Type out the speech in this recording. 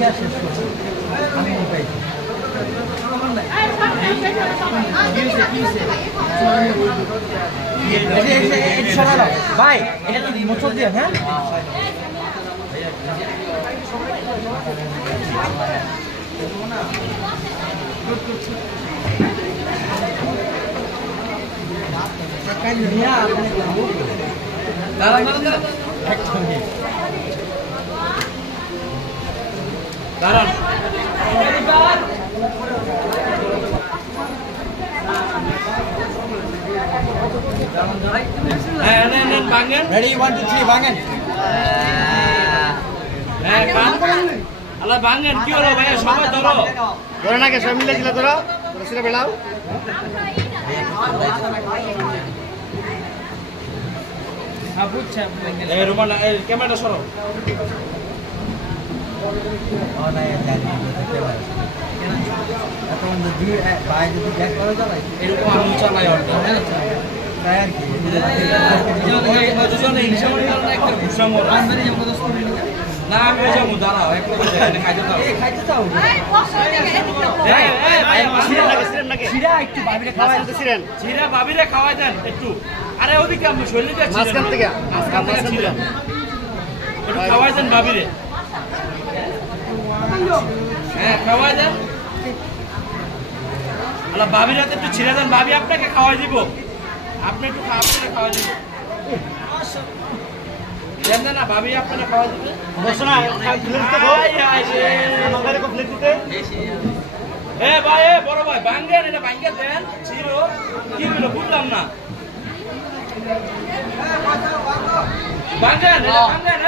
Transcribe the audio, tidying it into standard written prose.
খেয়া শেষ করবো আমি পাই ভাই এটা কি মোচর দিয়ে হ্যাঁ দাঁড়ান Ready, 1, 2, 3, bangan. আল্লাহ ভাঙেন কি হলো ভাইয়া সবাই ধরো ধরে না কে সব মিলে ছিল ধরো রসিটা বেলাও বুঝছেন এই রুমাল ক্যামেরাটা সরো Oh, না জানি দেখতে পারে এখন যদি ভাই যদি ব্যাক করা যায় এরকম আমি চালাই অর্ডার তাই আর কি দুজনে ইনশাআল্লাহ একটা ঘুষাম না আমি যাবো দাঁড়াও একটা খাইতে দাও খাইতে চাও সিরা একটু বাবিরে খাওয়াই দিতে সিরেন চিরা ভাবিরে খাওয়াই দেন একটু আরে ওদিকে আমি শৈলী যাচ্ছি মাঝখান থেকে চিরা একটু খাওয়াই দেন ভাবিরে হ্যাঁ খাওয়াই দেন আল্লাহ ভাবির হাতে একটু ছিঁড়ে দেন ভাবি আপনাকে খাওয়াই দিব আপনি একটু খাওয়াই দিব দেন না ভাবি আপনাকে খাওয়াই দিবে বসো না আমাদের কো প্লেট দিতে এ ভাই এ বড় ভাই ভাঙ্গেন এটা ভাঙ্গে দেন ছিড়ো কি হলো বুঝলাম না ভাঙ্গেন এটা ভাঙ্গেন